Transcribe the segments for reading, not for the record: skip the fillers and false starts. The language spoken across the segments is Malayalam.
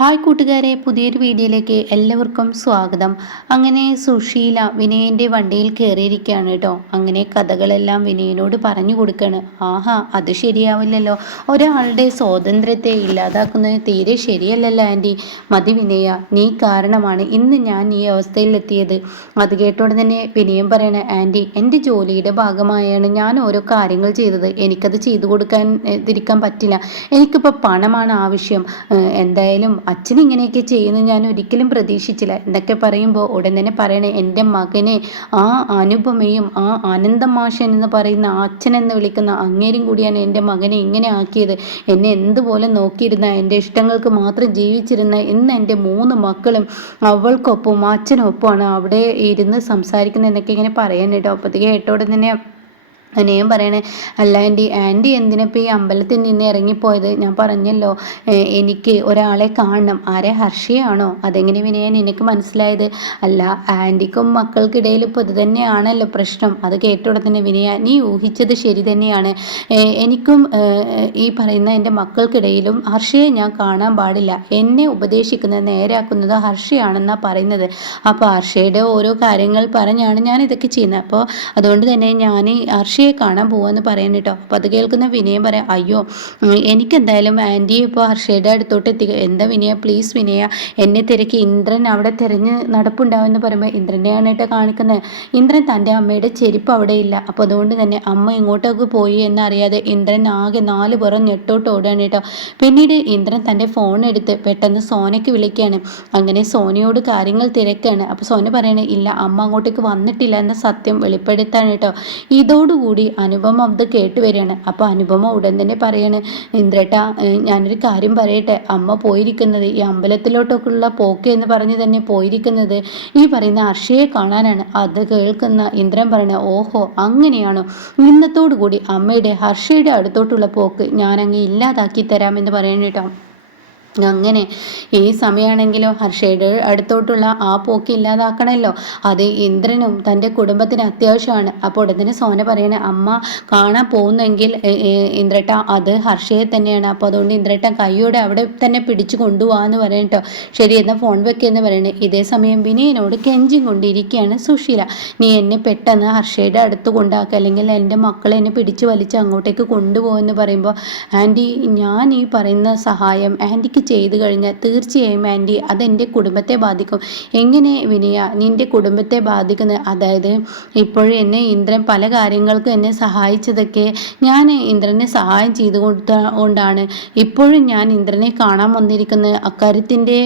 ഹായ് കൂട്ടുകാരെ, പുതിയൊരു വീഡിയോയിലേക്ക് എല്ലാവർക്കും സ്വാഗതം. അങ്ങനെ സുശീല വിനയൻ്റെ വണ്ടിയിൽ കയറിയിരിക്കുകയാണ് കേട്ടോ. അങ്ങനെ കഥകളെല്ലാം വിനയനോട് പറഞ്ഞു കൊടുക്കുകയാണ്. ആഹാ, അത് ശരിയാവില്ലല്ലോ, ഒരാളുടെ സ്വാതന്ത്ര്യത്തെ ഇല്ലാതാക്കുന്നത് തീരെ ശരിയല്ലല്ലോ ആൻറ്റി. മതി വിനയ, നീ കാരണമാണ് ഇന്ന് ഞാൻ ഈ അവസ്ഥയിലെത്തിയത്. അത് കേട്ടോടെ തന്നെ വിനയം പറയണേ, ആൻറ്റി എൻ്റെ ജോലിയുടെ ഭാഗമായാണ് ഞാൻ ഓരോ കാര്യങ്ങൾ ചെയ്തത്. എനിക്കത് ചെയ്തു കൊടുക്കാൻ തിരിക്കാൻ പറ്റില്ല. എനിക്കിപ്പോൾ പണമാണ് ആവശ്യം. എന്തായാലും അച്ഛൻ ഇങ്ങനെയൊക്കെ ചെയ്യുന്നു ഞാൻ ഒരിക്കലും പ്രതീക്ഷിച്ചില്ല എന്നൊക്കെ പറയുമ്പോൾ ഉടൻ തന്നെ പറയണേ, എൻ്റെ മകനെ ആ അനുപമയും ആ അനന്തം മാഷൻ എന്ന് പറയുന്ന അച്ഛനെന്ന് വിളിക്കുന്ന അങ്ങേരും കൂടിയാണ് എൻ്റെ മകനെ ഇങ്ങനെ ആക്കിയത്. എന്നെ എന്തുപോലെ നോക്കിയിരുന്ന, എൻ്റെ ഇഷ്ടങ്ങൾക്ക് മാത്രം ജീവിച്ചിരുന്ന ഇന്ന് എൻ്റെ 3 മക്കളും അവൾക്കൊപ്പം അച്ഛനൊപ്പമാണ് അവിടെ ഇരുന്ന് സംസാരിക്കുന്നത് എന്നൊക്കെ ഇങ്ങനെ പറയാൻ കേട്ടോ. അപ്പോഴത്തേക്ക് കേട്ടോടെ തന്നെ വിനയം പറയണേ, അല്ല ആൻറ്റി എന്തിനിപ്പോൾ ഈ അമ്പലത്തിൽ നിന്ന് ഇറങ്ങിപ്പോയത്? ഞാൻ പറഞ്ഞല്ലോ എനിക്ക് ഒരാളെ കാണണം. ആരെ, ഹർഷയാണോ? അതെങ്ങനെ വിനയ നിനക്ക് മനസ്സിലായത്? അല്ല, ആൻറ്റിക്കും മക്കൾക്കിടയിൽ ഇപ്പോൾ ഇത് തന്നെയാണല്ലോ പ്രശ്നം. അത് കേട്ടോടെ തന്നെ വിനയ, നീ ഊഹിച്ചത് ശരി തന്നെയാണ്. എനിക്കും ഈ പറയുന്ന എൻ്റെ മക്കൾക്കിടയിലും ഹർഷയെ ഞാൻ കാണാൻ പാടില്ല. എന്നെ ഉപദേശിക്കുന്നത് നേരാക്കുന്നത് ഹർഷയാണെന്നാണ് പറയുന്നത്. അപ്പോൾ ഹർഷയുടെ ഓരോ കാര്യങ്ങൾ പറഞ്ഞാണ് ഞാൻ ഇതൊക്കെ ചെയ്യുന്നത്. അപ്പോൾ അതുകൊണ്ട് തന്നെ ഞാൻ ഹർഷയെ കാണാൻ പോവാന്ന് പറയാൻ കേട്ടോ. അപ്പോൾ അത് കേൾക്കുന്ന വിനയം പറയാം, അയ്യോ എനിക്കെന്തായാലും ആൻറ്റി ഇപ്പോൾ ഹർഷയുടെ അടുത്തോട്ട് എത്തിക്കുക. എന്താ വിനയ, പ്ലീസ് വിനയ, എന്നെ തിരക്കി ഇന്ദ്രൻ അവിടെ തിരഞ്ഞ് നടപ്പുണ്ടാവുമെന്ന് പറയുമ്പോൾ ഇന്ദ്രനെയാണ് കേട്ടോ കാണിക്കുന്നത്. ഇന്ദ്രൻ തൻ്റെ അമ്മയുടെ ചെരുപ്പ് അവിടെ ഇല്ല. അപ്പോൾ അതുകൊണ്ട് തന്നെ അമ്മ ഇങ്ങോട്ടേക്ക് പോയി എന്നറിയാതെ ഇന്ദ്രൻ ആകെ 4 പുറം ഞെട്ടോട്ട് ഓടുകയാണ് കേട്ടോ. പിന്നീട് ഇന്ദ്രൻ തൻ്റെ ഫോൺ എടുത്ത് പെട്ടെന്ന് സോനയ്ക്ക് വിളിക്കുകയാണ്. അങ്ങനെ സോനയോട് കാര്യങ്ങൾ തിരക്കാണ്. അപ്പോൾ സോന പറയണേ, ഇല്ല അമ്മ അങ്ങോട്ടേക്ക് വന്നിട്ടില്ല എന്ന സത്യം വെളിപ്പെടുത്താണ് കേട്ടോ. ഇതോടുകൂടി അനുപമ അത് കേട്ട് വരികയാണ്. അപ്പോൾ അനുപമ ഉടൻ തന്നെ പറയാണ്, ഇന്ദ്രേട്ടാ ഞാനൊരു കാര്യം പറയട്ടെ, അമ്മ പോയിരിക്കുന്നത് ഈ അമ്പലത്തിലോട്ടൊക്കെയുള്ള പോക്ക് എന്ന് പറഞ്ഞ് തന്നെ പോയിരിക്കുന്നത് ഈ പറയുന്ന ഹർഷയെ കാണാനാണ്. അത് കേൾക്കുന്ന ഇന്ദ്രൻ പറയണ, ഓഹോ അങ്ങനെയാണോ, ഇന്നത്തോടു കൂടി അമ്മയുടെ ഹർഷയുടെ അടുത്തോട്ടുള്ള പോക്ക് ഞാനങ്ങ് ഇല്ലാതാക്കി തരാമെന്ന് പറയണം കേട്ടോ. അങ്ങനെ ഈ സമയമാണെങ്കിലോ ഹർഷയുടെ അടുത്തോട്ടുള്ള ആ പോക്ക് ഇല്ലാതാക്കണമല്ലോ. അത് ഇന്ദ്രനും തൻ്റെ കുടുംബത്തിന് അത്യാവശ്യമാണ്. അപ്പോൾ ഉടനെ സോന പറയണ, അമ്മ കാണാൻ പോകുന്നെങ്കിൽ ഇന്ദ്രട്ട അത് ഹർഷയെ തന്നെയാണ്. അപ്പോൾ അതുകൊണ്ട് ഇന്ദ്രട്ട കൈയോടെ അവിടെ തന്നെ പിടിച്ചു കൊണ്ടുപോകാമെന്ന് പറയട്ടോ. ശരി എന്നാൽ ഫോൺ വെക്കുകയെന്ന് പറയണേ. ഇതേ സമയം വിനയനോട് കെഞ്ചി കൊണ്ടിരിക്കുകയാണ് സുശീല. നീ എന്നെ പെട്ടെന്ന് ഹർഷയുടെ അടുത്ത് കൊണ്ടാക്കുക, അല്ലെങ്കിൽ എൻ്റെ മക്കളെ എന്നെ പിടിച്ചു വലിച്ച് അങ്ങോട്ടേക്ക് കൊണ്ടുപോകുമെന്ന് പറയുമ്പോൾ, ആൻറ്റി ഞാൻ ഈ പറയുന്ന സഹായം ആൻറ്റിക്ക് ചെയ്തു കഴിഞ്ഞാൽ തീർച്ചയായും ആൻറ്റി അതെൻ്റെ കുടുംബത്തെ ബാധിക്കും. എങ്ങനെ വിനയ നിൻ്റെ കുടുംബത്തെ ബാധിക്കുന്നത്? അതായത് ഇപ്പോഴും എന്നെ ഇന്ദ്രൻ പല കാര്യങ്ങൾക്കും എന്നെ സഹായിച്ചതൊക്കെ ഞാൻ ഇന്ദ്രനെ സഹായം ചെയ്തു കൊണ്ടാണ് ഇപ്പോഴും ഞാൻ ഇന്ദ്രനെ കാണാൻ വന്നിരിക്കുന്നത്. അക്കാര്യത്തിൻ്റെ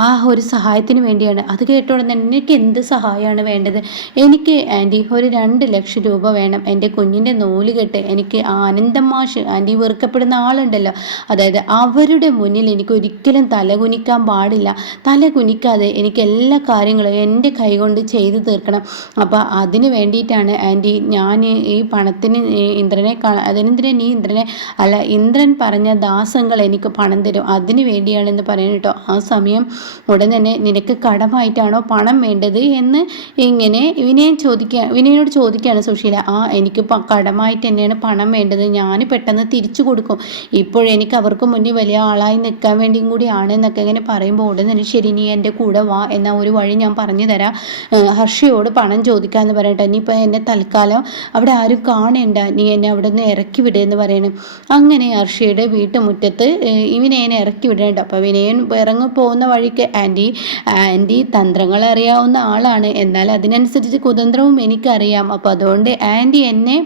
ആ ഒരു സഹായത്തിന് വേണ്ടിയാണ്. അത് കേട്ടോടെ തന്നെ എനിക്ക് എന്ത് സഹായമാണ് വേണ്ടത്? എനിക്ക് ആൻറ്റി ഒരു 2 ലക്ഷം രൂപ വേണം. എൻ്റെ കുഞ്ഞിൻ്റെ നൂലുകെട്ട് എനിക്ക് ആനന്ദം മാഷ്, ആൻറ്റി വെറുക്കപ്പെടുന്ന ആളുണ്ടല്ലോ, അതായത് അവരുടെ മുന്നിൽ എനിക്ക് ഒരിക്കലും തലകുനിക്കാൻ പാടില്ല. തലകുനിക്കാതെ എനിക്ക് എല്ലാ കാര്യങ്ങളും എൻ്റെ കൈകൊണ്ട് ചെയ്തു തീർക്കണം. അപ്പോൾ അതിന് വേണ്ടിയിട്ടാണ് ആൻറ്റി ഞാൻ ഈ പണത്തിന് ഇന്ദ്രനെ അതിനെന്തിനാ നീ ഇന്ദ്രനെ, അല്ല ഇന്ദ്രൻ പറഞ്ഞ ദാസങ്ങൾ എനിക്ക് പണം തരും, അതിന് വേണ്ടിയാണെന്ന് പറയുന്നത് കേട്ടോ. ആ സമയം ഉടൻ തന്നെ നിനക്ക് കടമായിട്ടാണോ പണം വേണ്ടത് എന്ന് ഇങ്ങനെ വിനയനോട് ചോദിക്കുകയാണ് സുശീല. എനിക്ക് കടമായിട്ട് തന്നെയാണ് പണം വേണ്ടത്, ഞാൻ പെട്ടെന്ന് തിരിച്ചു കൊടുക്കും. ഇപ്പോഴെനിക്ക് അവർക്ക് മുന്നിൽ വലിയ ആളായി നിൽക്കാൻ വേണ്ടിയും കൂടിയാണ് എന്നൊക്കെ ഇങ്ങനെ പറയുമ്പോൾ ഉടൻ തന്നെ ശരി നീ എൻ്റെ കൂടെ വാ, എന്ന ഒരു വഴി ഞാൻ പറഞ്ഞു തരാം, ഹർഷയോട് പണം ചോദിക്കാമെന്ന് പറയട്ടെ. ഇനിയിപ്പോൾ എന്നെ തൽക്കാലം അവിടെ ആരും കാണേണ്ട, നീ എന്നെ അവിടെ നിന്ന് ഇറക്കി വിടുമെന്ന് പറയണം. അങ്ങനെ ഹർഷയുടെ വീട്ടുമുറ്റത്ത് വിനയനെ ഇറക്കി വിടേണ്ട. അപ്പോൾ വിനയൻ ഇറങ്ങി പോകുന്ന വഴിക്ക് ആൻറ്റി തന്ത്രങ്ങൾ അറിയാവുന്ന ആളാണ്, എന്നാൽ അതിനനുസരിച്ച് കുതന്ത്രവും എനിക്കറിയാം. അപ്പോൾ അതുകൊണ്ട് ആൻറ്റി എന്നെ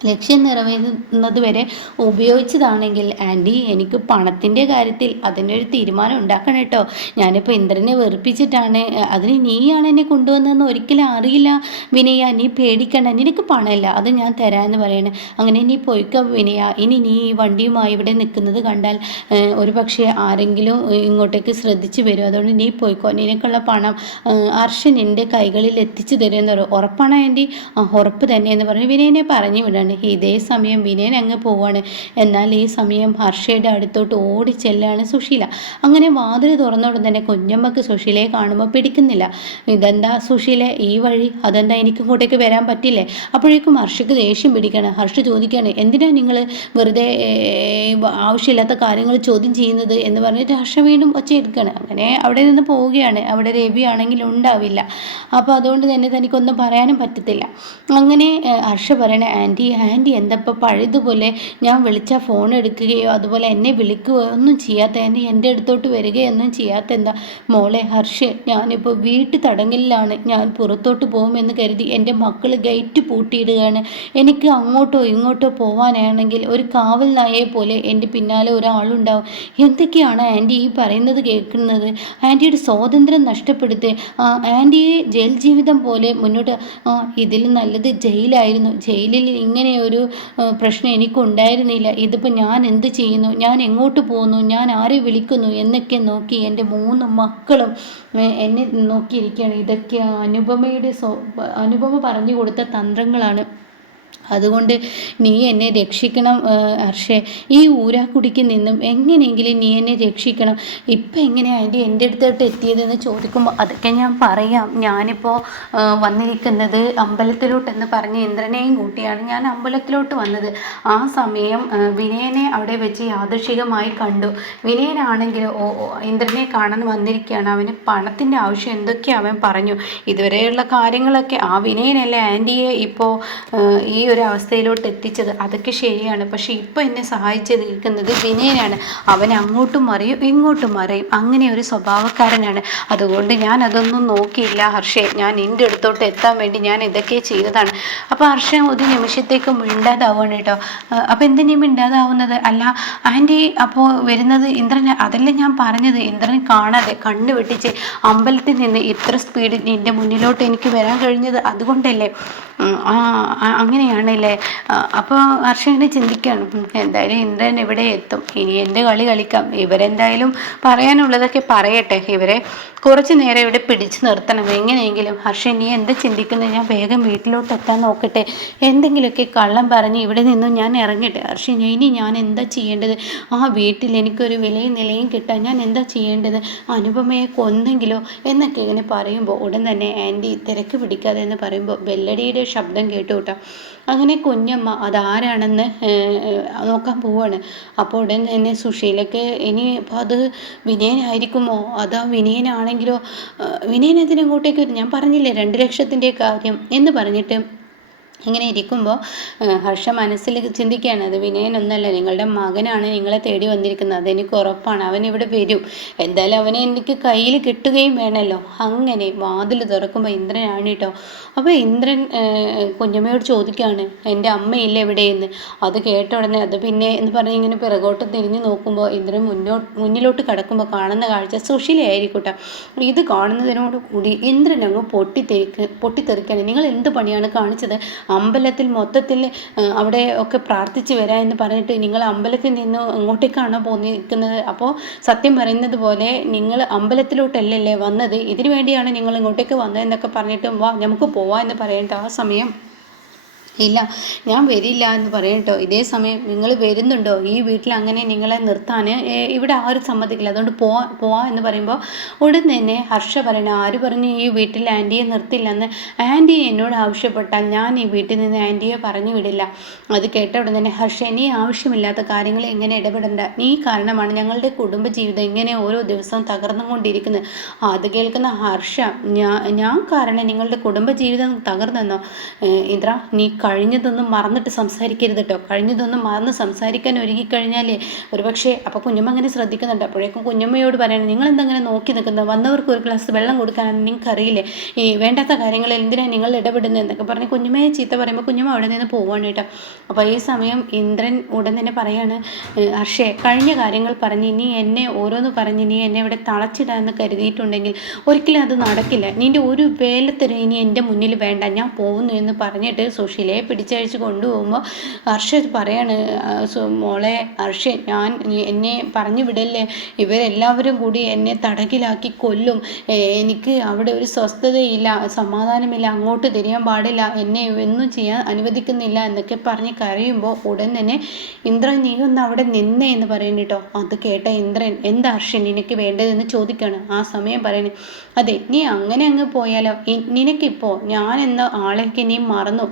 ലക്ഷ്യം നിറവേറുന്നത് വരെ ഉപയോഗിച്ചതാണെങ്കിൽ ആൻറ്റി എനിക്ക് പണത്തിൻ്റെ കാര്യത്തിൽ അതിനൊരു തീരുമാനം ഉണ്ടാക്കണം കേട്ടോ. ഞാനിപ്പോൾ ഇന്ദ്രനെ വെറുപ്പിച്ചിട്ടാണ്, അതിന് നീയാണ് എന്നെ കൊണ്ടുവന്നതെന്ന് ഒരിക്കലും അറിയില്ല വിനയ, നീ പേടിക്കണ്ട, നിനക്ക് പണമില്ല അത് ഞാൻ തരാമെന്ന് പറയണേ. അങ്ങനെ നീ പോയിക്കോ വിനയ, ഇനി നീ ഈ വണ്ടിയുമായി ഇവിടെ നിൽക്കുന്നത് കണ്ടാൽ ഒരു പക്ഷേ ആരെങ്കിലും ഇങ്ങോട്ടേക്ക് ശ്രദ്ധിച്ചു വരും, അതുകൊണ്ട് നീ പോയിക്കോ, നിനക്കുള്ള പണം ഹർഷൻ എൻ്റെ കൈകളിൽ എത്തിച്ചു തരുമെന്ന് പറയും. ഉറപ്പാണ് ആൻറ്റി? ഉറപ്പ് തന്നെ എന്ന് പറഞ്ഞ് വിനയനെ പറഞ്ഞു വിടണം കൊടുക്കുകയാണ്. ഇതേ സമയം വിനയൻ അങ്ങ് പോവാണ്. എന്നാൽ ഈ സമയം ഹർഷയുടെ അടുത്തോട്ട് ഓടി ചെല്ലാണ് സുശീല. അങ്ങനെ വാതിൽ തുറന്നോടും തന്നെ കുഞ്ഞമ്മക്ക് സുശീലയെ കാണുമ്പോൾ പിടിക്കുന്നില്ല. ഇതെന്താ സുശീല ഈ വഴി, അതെന്താ എനിക്ക് ഇങ്ങോട്ടേക്ക് വരാൻ പറ്റില്ലേ? അപ്പോഴേക്കും ഹർഷയ്ക്ക് ദേഷ്യം പിടിക്കണം. ഹർഷ ചോദിക്കുകയാണ്, എന്തിനാ നിങ്ങൾ വെറുതെ ആവശ്യമില്ലാത്ത കാര്യങ്ങൾ ചോദ്യം ചെയ്യുന്നത് എന്ന് പറഞ്ഞിട്ട് ഹർഷ വീണ്ടും ഒച്ചയെടുക്കുകയാണ്. അങ്ങനെ അവിടെ നിന്ന് പോവുകയാണ്. അവിടെ രവി ആണെങ്കിൽ ഉണ്ടാവില്ല. അപ്പോൾ അതുകൊണ്ട് തന്നെ തനിക്കൊന്നും പറയാനും പറ്റത്തില്ല. അങ്ങനെ ഹർഷ പറയണ, ആൻറ്റി എന്താ ഇപ്പോൾ പഴയതുപോലെ ഞാൻ വിളിച്ചാൽ ഫോൺ എടുക്കുകയോ അതുപോലെ എന്നെ വിളിക്കുകയോ ഒന്നും ചെയ്യാത്ത, എൻ്റെ അടുത്തോട്ട് വരികയൊന്നും ചെയ്യാത്ത എന്താ മോളെ ഹർഷ്, ഞാനിപ്പോൾ വീട്ടു തടങ്കലിലാണ്. ഞാൻ പുറത്തോട്ട് പോകുമെന്ന് കരുതി എൻ്റെ മക്കൾ ഗേറ്റ് പൂട്ടിയിടുകയാണ്. എനിക്ക് അങ്ങോട്ടോ ഇങ്ങോട്ടോ പോവാനാണെങ്കിൽ ഒരു കാവൽ നായയെ പോലെ എൻ്റെ പിന്നാലെ ഒരാളുണ്ടാവും. എന്തൊക്കെയാണ് ആൻറ്റി ഈ പറയുന്നത് കേൾക്കുന്നത്? ആൻറ്റിയുടെ സ്വാതന്ത്ര്യം നഷ്ടപ്പെടുത്തി ആൻറ്റിയെ ജയിൽ ജീവിതം പോലെ മുന്നോട്ട്. ഇതിൽ നല്ലത് ജയിലായിരുന്നു. ജയിലിൽ ഇങ്ങനെ ഒരു പ്രശ്നം എനിക്കുണ്ടായിരുന്നില്ല. ഇതിപ്പോൾ ഞാൻ എന്ത് ചെയ്യുന്നു, ഞാൻ എങ്ങോട്ട് പോകുന്നു, ഞാൻ ആരെ വിളിക്കുന്നു എന്നൊക്കെ നോക്കി എൻ്റെ 3 മക്കളും എന്നെ നോക്കിയിരിക്കുകയാണ്. ഇതൊക്കെ അനുപമ പറഞ്ഞു കൊടുത്ത തന്ത്രങ്ങളാണ്. അതുകൊണ്ട് നീ എന്നെ രക്ഷിക്കണം ഹർഷേ. ഈ ഊരാക്കുടിക്ക് നിന്നും എങ്ങനെയെങ്കിലും നീ എന്നെ രക്ഷിക്കണം. ഇപ്പം എങ്ങനെയാണ് ആൻറ്റി എൻ്റെ അടുത്തോട്ട് എത്തിയതെന്ന് ചോദിക്കുമ്പോൾ അതൊക്കെ ഞാൻ പറയാം. ഞാനിപ്പോൾ വന്നിരിക്കുന്നത് അമ്പലത്തിലോട്ടെന്ന് പറഞ്ഞ് ഇന്ദ്രനെയും കൂട്ടിയാണ് ഞാൻ അമ്പലത്തിലോട്ട് വന്നത്. ആ സമയം വിനയനെ അവിടെ വെച്ച് യാദൃശികമായി കണ്ടു. വിനയനാണെങ്കിൽ ഇന്ദ്രനെ കാണാൻ വന്നിരിക്കുകയാണ്. അവന് പണത്തിൻ്റെ ആവശ്യം എന്തൊക്കെ അവൻ പറഞ്ഞു. ഇതുവരെയുള്ള കാര്യങ്ങളൊക്കെ ആ വിനയനല്ലേ ആൻറ്റിയെ ഇപ്പോൾ ഈ ഒരു അവസ്ഥയിലോട്ട് എത്തിച്ചത്. അതൊക്കെ ശരിയാണ്. പക്ഷെ ഇപ്പോൾ എന്നെ സഹായിച്ച് നിൽക്കുന്നത് വിനയനാണ്. അവൻ അങ്ങോട്ടും മറിയും ഇങ്ങോട്ടും മറിയും, അങ്ങനെ ഒരു സ്വഭാവക്കാരനാണ്. അതുകൊണ്ട് ഞാൻ അതൊന്നും നോക്കിയില്ല ഹർഷേ. ഞാൻ എൻ്റെ അടുത്തോട്ട് എത്താൻ വേണ്ടി ഞാൻ ഇതൊക്കെ ചെയ്തതാണ്. അപ്പോൾ ഹർഷ ഒരു നിമിഷത്തേക്ക് മിണ്ടാതാവുകയാണ് കേട്ടോ. അപ്പോൾ എന്തിനീ മിണ്ടാതാവുന്നത്? അല്ല ആൻറ്റി അപ്പോൾ വരുന്നത് ഇന്ദ്രൻ, അതല്ലേ ഞാൻ പറഞ്ഞത്. ഇന്ദ്രൻ കാണാതെ കണ്ണ് വെട്ടിച്ച് അമ്പലത്തിൽ നിന്ന് ഇത്ര സ്പീഡിൽ എൻ്റെ മുന്നിലോട്ട് എനിക്ക് വരാൻ കഴിഞ്ഞത് അതുകൊണ്ടല്ലേ? അങ്ങനെയാണല്ലേ? അപ്പോൾ ഹർഷ ഇങ്ങനെ ചിന്തിക്കുകയാണ്, എന്തായാലും ഇന്ദ്രൻ ഇവിടെ എത്തും, ഇനി എൻ്റെ കളി കളിക്കാം. ഇവരെന്തായാലും പറയാനുള്ളതൊക്കെ പറയട്ടെ. ഇവരെ കുറച്ച് നേരം ഇവിടെ പിടിച്ചു നിർത്തണം എങ്ങനെയെങ്കിലും. ഹർഷ നീ എന്താ ചിന്തിക്കുന്നത്? ഞാൻ വേഗം വീട്ടിലോട്ട് എത്താൻ നോക്കട്ടെ. എന്തെങ്കിലുമൊക്കെ കള്ളം പറഞ്ഞ് ഇവിടെ നിന്നും ഞാൻ ഇറങ്ങട്ടെ. ഹർഷ ഇനി ഞാൻ എന്താ ചെയ്യേണ്ടത്? ആ വീട്ടിൽ എനിക്കൊരു വിലയും നിലയും കിട്ടാൻ ഞാൻ എന്താ ചെയ്യേണ്ടത്? അനുപമയെ കൊന്നെങ്കിലോ എന്നൊക്കെ ഇങ്ങനെ പറയുമ്പോൾ ഉടൻ തന്നെ ആൻറ്റി തിരക്ക് പിടിക്കാതെ എന്ന് പറയുമ്പോൾ ബെല്ലടിയുടെ ശബ്ദം കേട്ടു കേട്ടോ. അങ്ങനെ കുഞ്ഞമ്മ അതാരാണെന്ന് നോക്കാൻ പോവാണ്. അപ്പോൾ ഉടൻ തന്നെ സുശീലക്ക് ഇനി അപ്പോൾ അത് വിനയനായിരിക്കുമോ? അതാ വിനയനാണെങ്കിലോ? വിനയൻ അതിനങ്ങോട്ടേക്ക് വരും. ഞാൻ പറഞ്ഞില്ലേ 2 ലക്ഷത്തിൻ്റെ കാര്യം എന്ന് പറഞ്ഞിട്ട് ഇങ്ങനെ ഇരിക്കുമ്പോൾ ഹർഷ മനസ്സിൽ ചിന്തിക്കുകയാണ്, അത് വിനയനൊന്നല്ല, നിങ്ങളുടെ മകനാണ് നിങ്ങളെ തേടി വന്നിരിക്കുന്നത്. അതെനിക്ക് ഉറപ്പാണ്. അവൻ ഇവിടെ വരും. എന്തായാലും അവനെ എനിക്ക് കയ്യിൽ കിട്ടുകയും വേണമല്ലോ. അങ്ങനെ വാതിൽ തുറക്കുമ്പോൾ ഇന്ദ്രനാണ് കേട്ടോ. അപ്പോൾ ഇന്ദ്രൻ കുഞ്ഞമ്മയോട് ചോദിക്കുകയാണ്, എൻ്റെ അമ്മയില്ല എവിടെയെന്ന്. അത് കേട്ട ഉടനെ അത് പിന്നെ എന്ന് പറഞ്ഞ് ഇങ്ങനെ പിറകോട്ട് തിരിഞ്ഞ് നോക്കുമ്പോൾ ഇന്ദ്രൻ മുന്നിലോട്ട് കിടക്കുമ്പോൾ കാണുന്ന കാഴ്ച സുശീലയായിരിക്കും കേട്ടോ. ഇത് കാണുന്നതിനോട് കൂടി ഇന്ദ്രൻ അങ്ങ് പൊട്ടിത്തെറിക്കുകയാണ്. നിങ്ങൾ എന്ത് പണിയാണ് കാണിച്ചത്? അമ്പലത്തിൽ മൊത്തത്തിൽ അവിടെ ഒക്കെ പ്രാർത്ഥിച്ച് വരാം എന്ന് പറഞ്ഞിട്ട് നിങ്ങൾ അമ്പലത്തിൽ നിന്ന് ഇങ്ങോട്ടേക്കാണോ പോന്നിരിക്കുന്നത്? അപ്പോൾ സത്യം പറയുന്നത് പോലെ നിങ്ങൾ അമ്പലത്തിലോട്ടല്ലല്ലേ വന്നത്, ഇതിനു വേണ്ടിയാണ് നിങ്ങൾ ഇങ്ങോട്ടേക്ക് വന്നതെന്നൊക്കെ പറഞ്ഞിട്ട് വാ നമുക്ക് പോവാം എന്ന് പറയേണ്ട ആ സമയം ഇല്ല ഞാൻ വരില്ല എന്ന് പറയട്ടോ. ഇതേ സമയം നിങ്ങൾ വരുന്നുണ്ടോ ഈ വീട്ടിൽ? അങ്ങനെ നിങ്ങളെ നിർത്താൻ ഇവിടെ ആരും സമ്മതിക്കില്ല, അതുകൊണ്ട് പോവാ എന്ന് പറയുമ്പോൾ ഉടൻ തന്നെ ഹർഷ പറയണം, ആര് പറഞ്ഞു ഈ വീട്ടിൽ ആൻറ്റിയെ നിർത്തില്ലെന്ന്? ആൻറ്റി എന്നോട് ആവശ്യപ്പെട്ടാൽ ഞാൻ ഈ വീട്ടിൽ നിന്ന് ആൻറ്റിയെ പറഞ്ഞു വിടില്ല. അത് കേട്ട ഉടൻ തന്നെ ഹർഷ നീ ആവശ്യമില്ലാത്ത കാര്യങ്ങൾ എങ്ങനെ ഇടപെടണ്ട, നീ കാരണമാണ് ഞങ്ങളുടെ കുടുംബജീവിതം ഇങ്ങനെ ഓരോ ദിവസവും തകർന്നുകൊണ്ടിരിക്കുന്നത്. അത് കേൾക്കുന്ന ഹർഷ ഞാൻ കാരണം നിങ്ങളുടെ കുടുംബജീവിതം തകർന്നെന്നോ? ഇന്ദ്ര നീ കഴിഞ്ഞതൊന്നും മറന്നിട്ട് സംസാരിക്കരുത് കേട്ടോ. കഴിഞ്ഞതൊന്നും മറന്ന് സംസാരിക്കാൻ ഒരുങ്ങിക്കഴിഞ്ഞാൽ ഒരുപക്ഷെ അപ്പോൾ കുഞ്ഞമ്മ അങ്ങനെ ശ്രദ്ധിക്കുന്നുണ്ട്. അപ്പോഴേക്കും കുഞ്ഞമ്മയോട് പറയണം, നിങ്ങളെന്തങ്ങനെ നോക്കി നിൽക്കുന്നത്? വന്നവർക്ക് ഒരു ഗ്ലാസ് വെള്ളം കൊടുക്കാനാണ് നിങ്ങൾക്കറിയില്ലേ? ഈ വേണ്ടാത്ത കാര്യങ്ങൾ എന്തിനാണ് നിങ്ങൾ ഇടപെടുന്നത് എന്നൊക്കെ പറഞ്ഞ് കുഞ്ഞമ്മയെ ചീത്ത പറയുമ്പോൾ കുഞ്ഞമ്മ അവിടെ നിന്ന് പോവാണ് കേട്ടോ. അപ്പോൾ ഈ സമയം ഇന്ദ്രൻ ഉടൻ തന്നെ പറയാണ്, ഹർഷേ കഴിഞ്ഞ കാര്യങ്ങൾ പറഞ്ഞ് നീ എന്നെ ഓരോന്ന് പറഞ്ഞ് നീ എന്നെ ഇവിടെ തളച്ചിടാമെന്ന് കരുതിയിട്ടുണ്ടെങ്കിൽ ഒരിക്കലും അത് നടക്കില്ല. നിൻ്റെ ഒരു വേലത്തരം ഇനി എൻ്റെ മുന്നിൽ വേണ്ട, ഞാൻ പോകുന്നു എന്ന് പറഞ്ഞിട്ട് സുശീലയെ സുശീലയെ പിടിച്ചഴിച്ച് കൊണ്ടുപോകുമ്പോൾ ഹർഷ പറയാണ്, മോളെ ഹർഷ, എന്നെ പറഞ്ഞു വിടല്ലേ, ഇവരെല്ലാവരും കൂടി എന്നെ തടകിലാക്കി കൊല്ലും, എനിക്ക് അവിടെ ഒരു സ്വസ്ഥതയില്ല, സമാധാനമില്ല, അങ്ങോട്ട് തിരിയാൻ പാടില്ല, എന്നെ ഒന്നും ചെയ്യാൻ അനുവദിക്കുന്നില്ല എന്നൊക്കെ പറഞ്ഞ് കരയുമ്പോൾ ഉടൻ തന്നെ ഇന്ദ്രൻ, നീ ഒന്ന് അവിടെ നിന്നേ എന്ന് പറയുന്നു കേട്ടോ. അത് കേട്ട ഇന്ദ്രൻ, എന്താ ഹർഷൻ നിനക്ക് വേണ്ടതെന്ന് ചോദിക്കുകയാണ്. ആ സമയം പറയുന്നത്, അതെ, നീ അങ്ങനെ അങ്ങ് പോയാലോ, നിനക്കിപ്പോൾ ഞാൻ എന്ന ആളെയൊക്കെ നീ മറന്നു.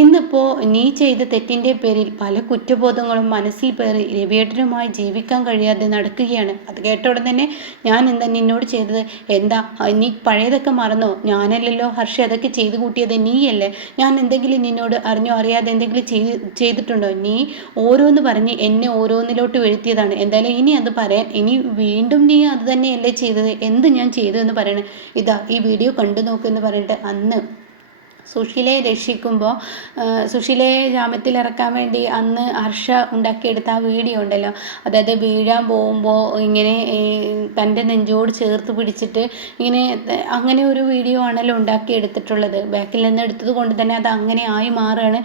ഇന്നിപ്പോൾ നീ ചെയ്ത തെറ്റിൻ്റെ പേരിൽ പല കുറ്റബോധങ്ങളും മനസ്സിൽ പേറി രവിയേട്ടനുമായി ജീവിക്കാൻ കഴിയാതെ നടക്കുകയാണ്. അത് കേട്ട ഉടൻ തന്നെ, ഞാൻ എന്താ നിന്നോട് ചെയ്തത്, എന്താ നീ പഴയതൊക്കെ മറന്നോ? ഞാനല്ലല്ലോ ഹർഷ അതൊക്കെ ചെയ്തു കൂട്ടിയത്, നീയല്ലേ. ഞാൻ എന്തെങ്കിലും നിന്നോട് അറിഞ്ഞോ അറിയാതെ എന്തെങ്കിലും ചെയ്തിട്ടുണ്ടോ? നീ ഓരോന്ന് പറഞ്ഞ് എന്നെ ഓരോന്നിലോട്ട് വീഴ്ത്തിയതാണ്. എന്തായാലും ഇനി അത് പറയാൻ, ഇനി വീണ്ടും നീ അത് തന്നെയല്ലേ ചെയ്തത്, എന്ത് ഞാൻ ചെയ്തു എന്ന് പറയണേ, ഇതാ ഈ വീഡിയോ കണ്ടു നോക്കുമെന്ന് പറഞ്ഞിട്ട് അന്ന് സുശീലയെ രക്ഷിക്കുമ്പോൾ, സുശീലയെ ജാമ്യത്തിലിറക്കാൻ വേണ്ടി അന്ന് ഹർഷ ഉണ്ടാക്കിയെടുത്ത ആ വീഡിയോ ഉണ്ടല്ലോ, അതായത് വീഴാൻ പോകുമ്പോൾ ഇങ്ങനെ തൻ്റെ നെഞ്ചോട് ചേർത്ത് പിടിച്ചിട്ട് ഇങ്ങനെ, അങ്ങനെ ഒരു വീഡിയോ ആണല്ലോ ഉണ്ടാക്കിയെടുത്തിട്ടുള്ളത്. ബാക്കിൽ നിന്ന് എടുത്തത് കൊണ്ട് തന്നെ അത് അങ്ങനെ ആയി മാറുകയാണ്.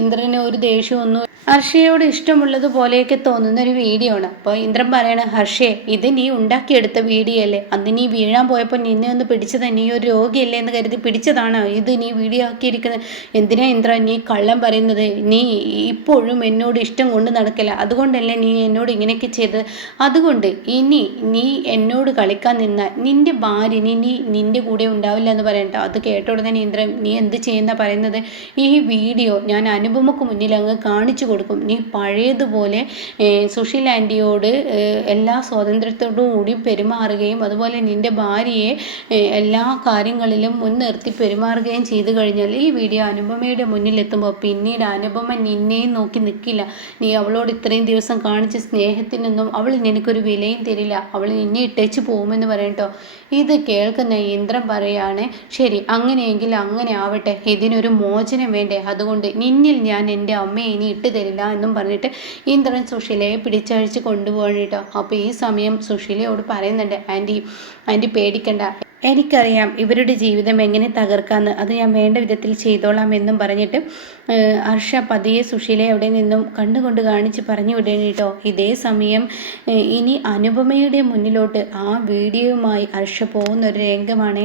ഇന്ദ്രന് ഒരു ദേഷ്യമൊന്നും, ഹർഷയോട് ഇഷ്ടമുള്ളത് പോലെയൊക്കെ തോന്നുന്ന ഒരു വീഡിയോ ആണ്. അപ്പോൾ ഇന്ദ്രൻ പറയണ, ഹർഷേ, ഇത് നീ ഉണ്ടാക്കിയെടുത്ത വീഡിയോ അല്ലേ, അന്ന് നീ വീഴാൻ പോയപ്പോൾ നിന്നെ ഒന്ന് പിടിച്ചത്, നീ ഒരു രോഗിയല്ലേ എന്ന് കരുതി പിടിച്ചതാണ് ഇത് നീ വീഡിയോ ആക്കിയിരിക്കുന്നത്. എന്തിനാ ഇന്ദ്രൻ നീ കള്ളം പറയുന്നത്? നീ ഇപ്പോഴും എന്നോട് ഇഷ്ടം കൊണ്ട് നടക്കില്ല, അതുകൊണ്ടല്ലേ നീ എന്നോട് ഇങ്ങനെയൊക്കെ ചെയ്തത്. അതുകൊണ്ട് ഇനി നീ എന്നോട് കളിക്കാൻ നിന്നാൽ നിന്റെ ഭാര്യ നിന്റെ കൂടെ ഉണ്ടാവില്ല എന്ന് പറയണ്ട. അത് കേട്ട ഉടനെ ഇന്ദ്രൻ, നീ എന്ത് ചെയ്യുന്ന പറയുന്നത്? ഈ വീഡിയോ ഞാൻ അനുപമക്ക് മുന്നിൽ അങ്ങ് കാണിച്ചു കൊടുക്കും. നീ പഴയതുപോലെ സുശീൽ ആൻറ്റിയോട് എല്ലാ സ്വാതന്ത്ര്യത്തോടും കൂടി പെരുമാറുകയും അതുപോലെ നിന്റെ ഭാര്യയെ എല്ലാ കാര്യങ്ങളിലും മുൻനിർത്തി പെരുമാറുകയും ചെയ്തു കഴിഞ്ഞാൽ ഈ വീഡിയോ അനുപമയുടെ മുന്നിലെത്തുമ്പോൾ പിന്നീട് അനുപമ നിന്നെയും നോക്കി നിൽക്കില്ല. നീ അവളോട് ഇത്രയും ദിവസം കാണിച്ച സ്നേഹത്തിനൊന്നും അവൾ നിനക്കൊരു വിലയും തരില്ല, അവൾ നിന്നെ ഇട്ടേച്ച് പോകുമെന്ന് പറയട്ടോ. ഇത് കേൾക്കുന്ന ഇന്ദ്രൻ പറയാണ്, ശരി, അങ്ങനെയെങ്കിൽ അങ്ങനെ ആവട്ടെ, ഇതിനൊരു മോചനം വേണ്ടേ, അതുകൊണ്ട് നിന്നിൽ ഞാൻ എൻ്റെ അമ്മയെ ഇനി ഇട്ട് തരില്ല എന്നും പറഞ്ഞിട്ട് ഇന്ദ്രൻ സുശീലയെ പിടിച്ചഴിച്ച് കൊണ്ടുപോകണം കേട്ടോ. അപ്പോൾ ഈ സമയം സുശീലയോട് പറയുന്നുണ്ട്, ആൻറ്റി പേടിക്കണ്ട, എനിക്കറിയാം ഇവരുടെ ജീവിതം എങ്ങനെ തകർക്കാമെന്ന്, അത് ഞാൻ വേണ്ട വിധത്തിൽ ചെയ്തോളാം എന്നും പറഞ്ഞിട്ട് ഹർഷ പതിയെ സുശീലയെ അവിടെ നിന്നും കണ്ടുകൊണ്ട് കാണിച്ച് പറഞ്ഞു വിടണം കേട്ടോ. ഇതേ സമയം ഇനി അനുപമയുടെ മുന്നിലോട്ട് ആ വീഡിയോയുമായി ഹർഷ പോകുന്ന ഒരു രംഗമാണ്.